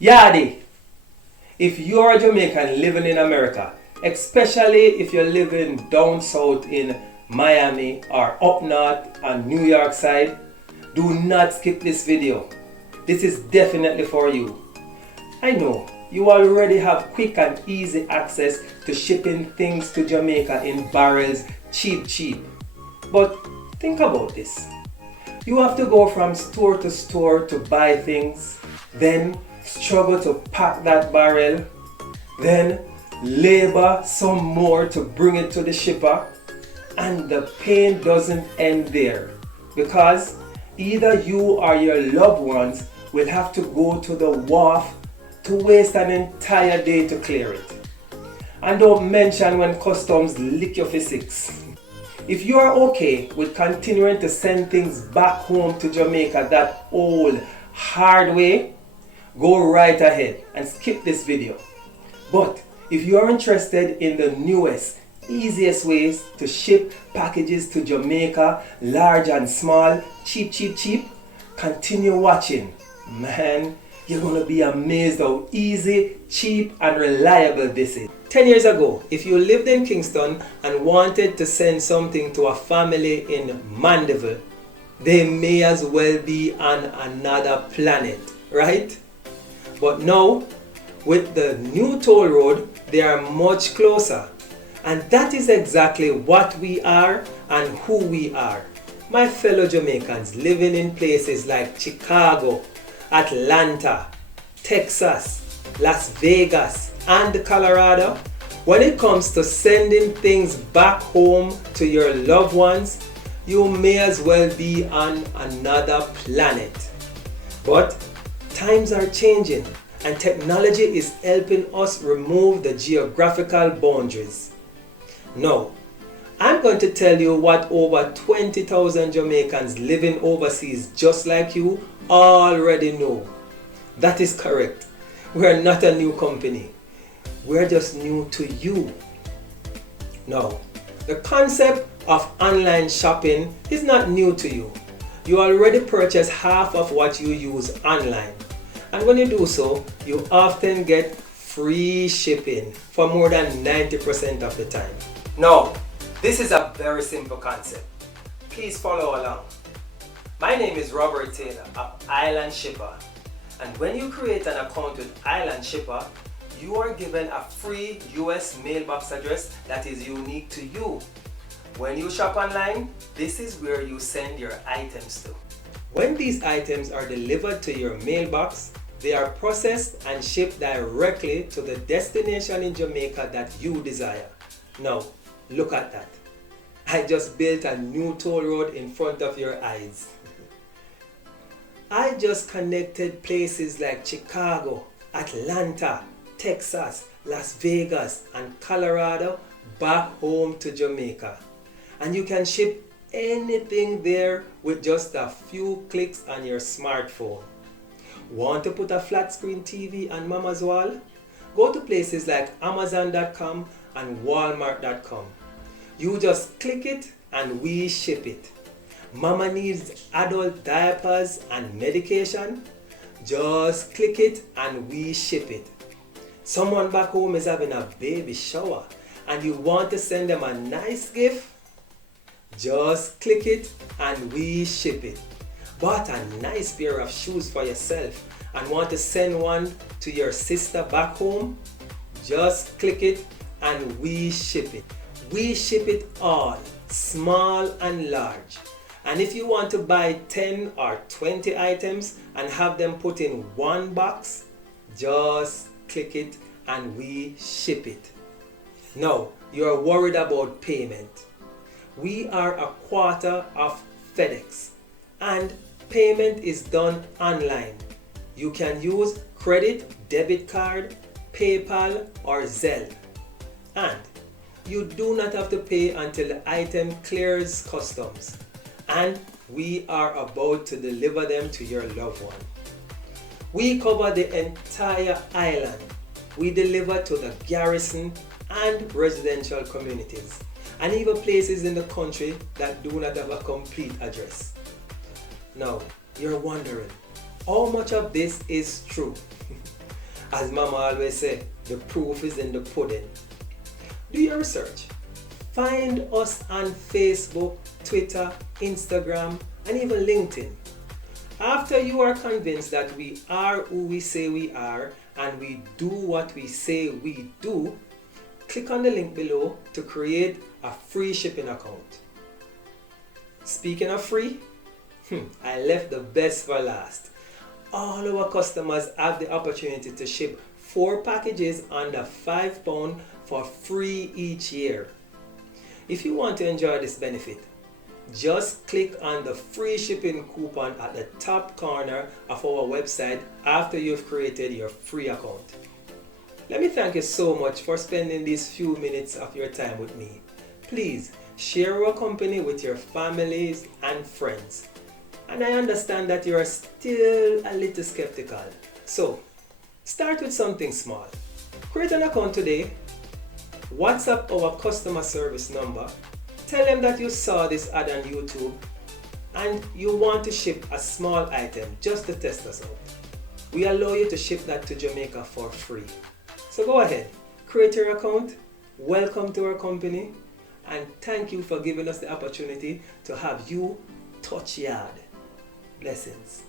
Yadi, if you're a Jamaican living in America, especially if you're living down south in Miami or up north on New York side, do not skip this video. This is definitely for you. I know you already have quick and easy access to shipping things to Jamaica in barrels cheap. But think about this. You have to go from store to store to buy things, then struggle to pack that barrel, then labor some more to bring it to the shipper, and the pain doesn't end there because either you or your loved ones will have to go to the wharf to waste an entire day to clear it. And don't mention when customs lick your physics. If you are okay with continuing to send things back home to Jamaica that old, hard way, go right ahead and skip this video. But if you are interested in the newest, easiest ways to ship packages to Jamaica, large and small, cheap, continue watching. Man, you're gonna be amazed how easy, cheap and reliable this is. 10 years ago, if you lived in Kingston and wanted to send something to a family in Mandeville, they may as well be on another planet, right? But now, with the new toll road, they are much closer. And that is exactly what we are and who we are. My fellow Jamaicans living in places like Chicago, Atlanta, Texas, Las Vegas, and Colorado, when it comes to sending things back home to your loved ones, you may as well be on another planet. But times are changing and technology is helping us remove the geographical boundaries. Now, I'm going to tell you what over 20,000 Jamaicans living overseas just like you already know. That is correct. We're not a new company. We're just new to you. Now, the concept of online shopping is not new to you. You already purchase half of what you use online. And when you do so, you often get free shipping for more than 90% of the time. Now, this is a very simple concept. Please follow along. My name is Robert Taylor of Island Shipper. And when you create an account with Island Shipper, you are given a free US mailbox address that is unique to you. When you shop online, this is where you send your items to. When these items are delivered to your mailbox, they are processed and shipped directly to the destination in Jamaica that you desire. Now, look at that. I just built a new toll road in front of your eyes. I just connected places like Chicago, Atlanta, Texas, Las Vegas, and Colorado back home to Jamaica. And you can ship anything there with just a few clicks on your smartphone. Want to put a flat screen TV on mama's wall? Go to places like Amazon.com and Walmart.com. You just click it and we ship it. Mama needs adult diapers and medication? Just click it and we ship it. Someone back home is having a baby shower and you want to send them a nice gift? Just click it and we ship it. Bought a nice pair of shoes for yourself and want to send one to your sister back home? Just click it and we ship it. We ship it all, small and large. And if you want to buy 10 or 20 items and have them put in one box, just click it and we ship it. Now, you're worried about payment. We are a quarter of FedEx and payment is done online. You can use credit, debit card, PayPal or Zelle. And you do not have to pay until the item clears customs. And we are about to deliver them to your loved one. We cover the entire island. We deliver to the garrison and residential communities, and even places in the country that do not have a complete address. Now, you're wondering, how much of this is true? As Mama always say, the proof is in the pudding. Do your research. Find us on Facebook, Twitter, Instagram, and even LinkedIn. After you are convinced that we are who we say we are and we do what we say we do, click on the link below to create a free shipping account. Speaking of free, I left the best for last. All our customers have the opportunity to ship 4 packages under £5 for free each year. If you want to enjoy this benefit, just click on the free shipping coupon at the top corner of our website after you've created your free account. Let me thank you so much for spending these few minutes of your time with me. Please share our company with your families and friends. And I understand that you are still a little skeptical. So, start with something small. Create an account today. WhatsApp our customer service number. Tell them that you saw this ad on YouTube and you want to ship a small item just to test us out. We allow you to ship that to Jamaica for free. So go ahead, create your account, welcome to our company, and thank you for giving us the opportunity to have you touch yard. Blessings.